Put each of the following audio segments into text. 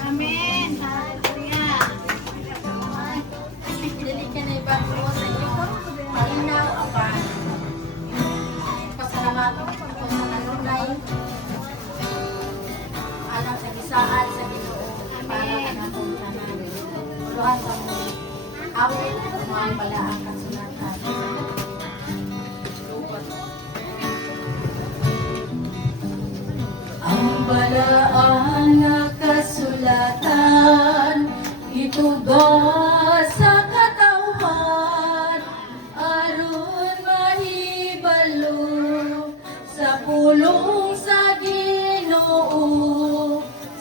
Amen. Hallelujah. Dili ka na ibang mo sa iyo. Malinaw apan. Pasalamatan ko sa kanunay. Anak sa gisaan sa Ginoo para kanatong tanan. Luhan sa mo. Awit at mga balaang kasulatan. Ang balaan nga kasulatan itugas sa katawhan aron mahibalo sa pulong sa Ginoo.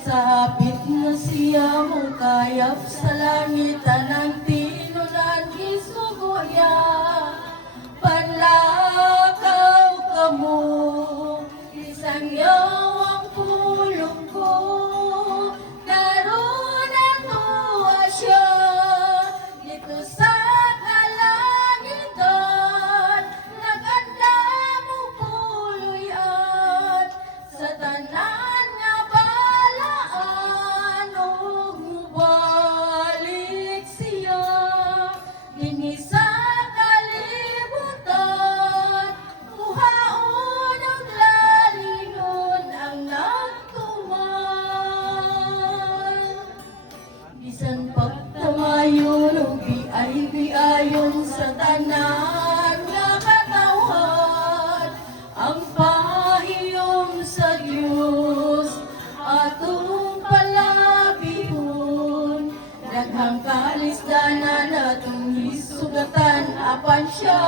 Sabit na siya mong kayap sa langit anang tinunan gisugoya panlakaw kamo isang yawang pulong ko karon ato siya dito sa kalangitan nagandam mo puloy-an sa tanan nga balaan ug mubalik siya dinhi sa kalibutan muhaon ang lalingon ang nagtuman bisan pagtamayon ug biay-biayon sa tanan nga katawhan ang pahiyom sa Dios atong palabihon daghang kalisdanan atong hisugatan apan siya